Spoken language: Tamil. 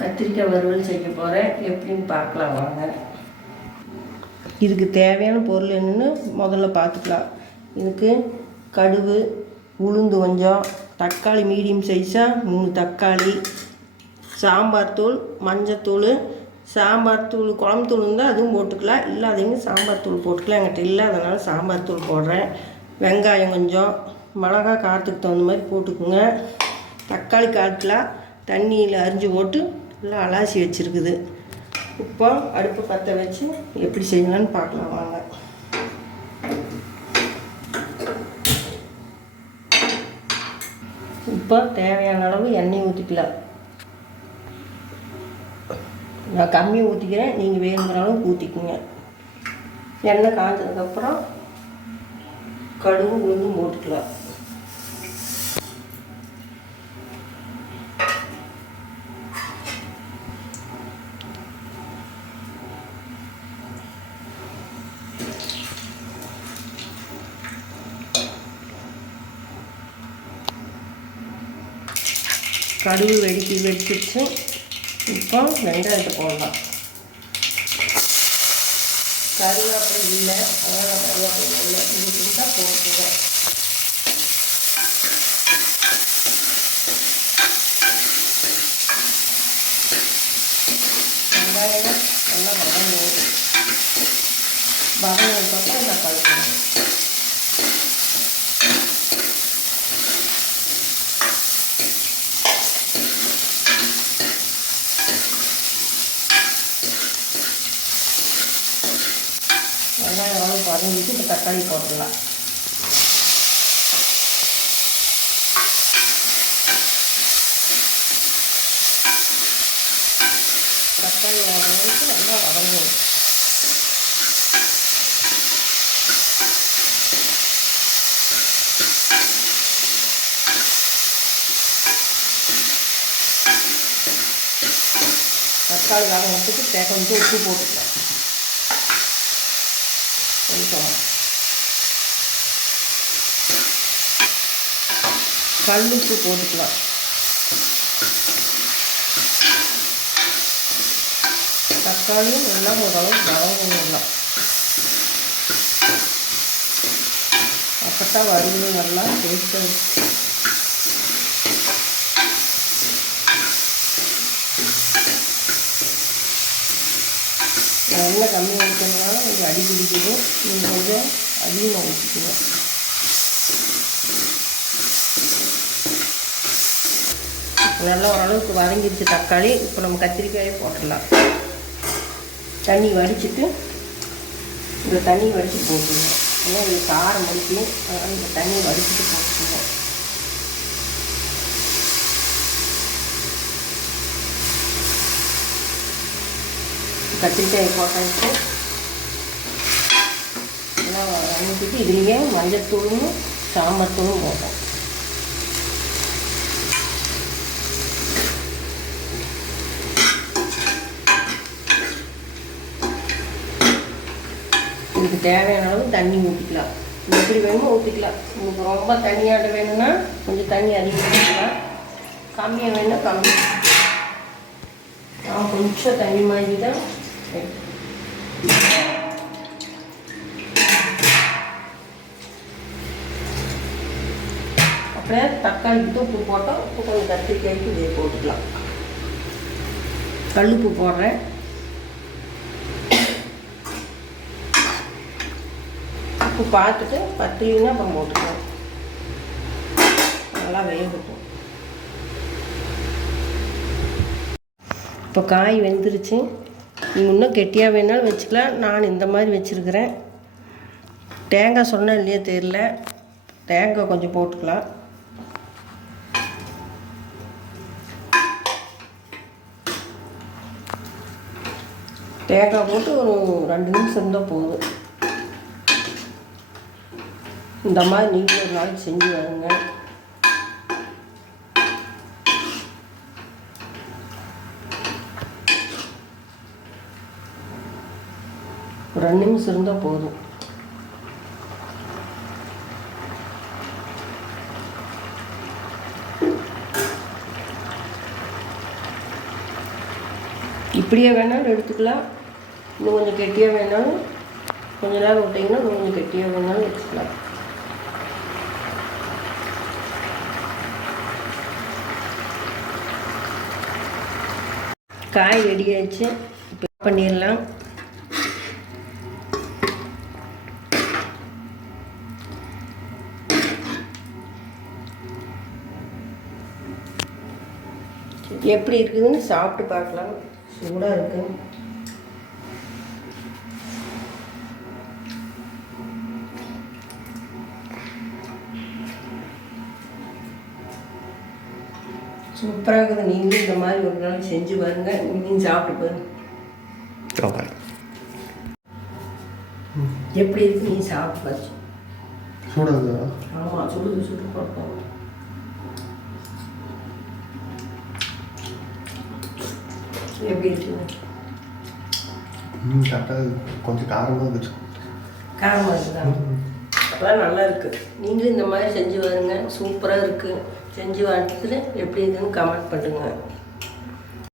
கத்திரிக்காய் வறுவல் செய்ய போகிறேன். எப்படின்னு பார்க்கலாம் வாங்க. இதுக்கு தேவையான பொருள் என்னென்னு முதல்ல பார்த்துக்கலாம். இதுக்கு கடுகு, உளுந்து கொஞ்சம், தக்காளி மீடியம் சைஸாக 3 தக்காளி, சாம்பார் தூள், மஞ்சத்தூள், சாம்பார் தூள், குழம்பு தூள் இருந்தால் அதுவும் போட்டுக்கலாம். இல்லாதவங்க சாம்பார் தூள் போட்டுக்கலாம். என்கிட்ட இல்லை, அதனால் சாம்பார் தூள் போடுறேன். வெங்காயம் கொஞ்சம், மிளகா காரத்துக்கு தகுந்த மாதிரி போட்டுக்குங்க. தக்காளி 1/4 கிலோ தண்ணியில் அரிஞ்சு போட்டு எல்லாம் அலாசி வச்சுருக்குது. இப்போ அடுப்பு பற்ற வச்சு எப்படி செய்யலான்னு பார்க்கலாம் வாங்க. இப்போ தேவையான அளவு எண்ணெய் ஊற்றிக்கலாம். நான் கம்மியாக ஊற்றிக்கிறேன், நீங்கள் வேணுங்கிற அளவுக்கு ஊற்றிக்குங்க. எண்ணெய் காய்ஞ்சதுக்கப்புறம் கடுகு உளுந்தும் போட்டுக்கலாம். கடுகு வெடிச்சிச்சு. இப்போ வெங்காயத்தை போடலாம். கருவேப்பிலை இல்லை, அதனால் கருவேப்பிலை இல்லை, இது தான் போட்டுருவேன். வெங்காயம் நல்லா வதங்கினதுக்கப்புறம் நான் கழுவுவேன். வெங்காயம் அளவு வதங்கிட்டு இப்போ தக்காளி போட்டுடலாம். தக்காளி வதங்கிட்டு நல்லா வதங்கணும். தக்காளி வதங்கிறதுக்கு கொஞ்சம் உப்பு போட்டுக்கலாம். கொஞ்சம் கல்லுப்பு போட்டுக்கலாம். தக்காளியும் நல்லா ஓரளவுக்கு வதங்கணும். அப்போதான் வறுவல் நல்லா டேஸ்ட்டாக. எண்ணெய் கம்மியாக ஊற்றினால கொஞ்சம் அடி பிடிக்குது. நீங்கள் கொஞ்சம் அதிகமாக ஊற்றிக்கணும். நல்லா ஓரளவுக்கு வதங்கிடுச்சு தக்காளி. இப்போ நம்ம கத்திரிக்காயை போட்டுடலாம். தண்ணி வடிச்சிட்டு இந்த தண்ணி வடித்து போட்டுருங்க. ஏன்னா இது காரம் முடிக்கும், அதனால் இந்த தண்ணி வடிச்சிட்டு போட்டுருங்க. கத்திரிக்காயை போட்டாச்சு. எல்லாம் வதங்கிட்டு இதுலேயே மஞ்சத்தூளும் சாம்பார் தூளும் போட்டோம். இதுக்கு தேவையான அளவு தண்ணி ஊற்றிக்கலாம். எப்படி வேணுமோ ஊற்றிக்கலாம். உங்களுக்கு ரொம்ப தண்ணியாட்ட வேணும்னா கொஞ்சம் தண்ணி அதிகம் ஊற்றிக்கலாம். கம்மியாக வேணும்னா கம்மி. நான் கொஞ்சம் தண்ணி மாதிரி தான். அப்படியே தக்காளிக்கு உப்பு போட்டோம். உப்பு கொஞ்சம் கத்திரிக்காய்க்கு இதே போட்டுக்கலாம். கல்லுப்பு போடுறேன். உப்பு பார்த்துட்டு பத்திரினா அப்புறம் போட்டுக்கலாம். நல்லா வேகட்டும். இப்போ காய் வெந்துருச்சு. நீங்கள் இன்னும் கெட்டியாக வேணாலும் வச்சுக்கலாம். நான் இந்த மாதிரி வச்சுருக்கிறேன். தேங்காய் சொன்னேன் இல்லையா தெரியல, தேங்காய் கொஞ்சம் போட்டுக்கலாம். தேங்காய் போட்டு ஒரு 2 நிமிஷம் இருந்தால் போதும். இந்த மாதிரி நீங்களும் ஒரு நாளைக்கு செஞ்சு வருங்க. ஒரு 2 நிமிஷம் இருந்தால் போதும். இப்படியே வேணாலும் எடுத்துக்கலாம், இன்னும் கொஞ்சம் கெட்டியாக வேணாலும் கொஞ்ச நேரம் விட்டிங்கன்னா இன்னும் கொஞ்சம் கெட்டியாக வேணாலும் வச்சுக்கலாம். காய் ரெடி ஆயிடுச்சு. இப்போ பண்ணிடலாம். எப்படி இருக்குதுன்னு சாப்பிட்டு பார்க்கலாம். சூடாக இருக்கு. சூப்பராக இருக்குது. நீங்களும் இந்த மாதிரி ஒரு நாள் செஞ்சு பாருங்க. நீங்களும் சாப்பிட்டு பாருங்க எப்படி இருக்கு. நீ சாப்பிட்டு பாரு. சூடாக. ஆமாம், சுடு சுடு பார்ப்போம். எப்படி இருக்குங்க? கரெக்டாக கொஞ்சம் காரமாக இருந்துச்சு. காரமாக இருக்குதா? அதெல்லாம் நல்லா இருக்குது. நீங்களும் இந்த மாதிரி செஞ்சு பாருங்க. சூப்பராக இருக்குது. செஞ்சு பார்த்துட்டு எப்படி இருக்குன்னு கமெண்ட் பண்ணுங்கள்.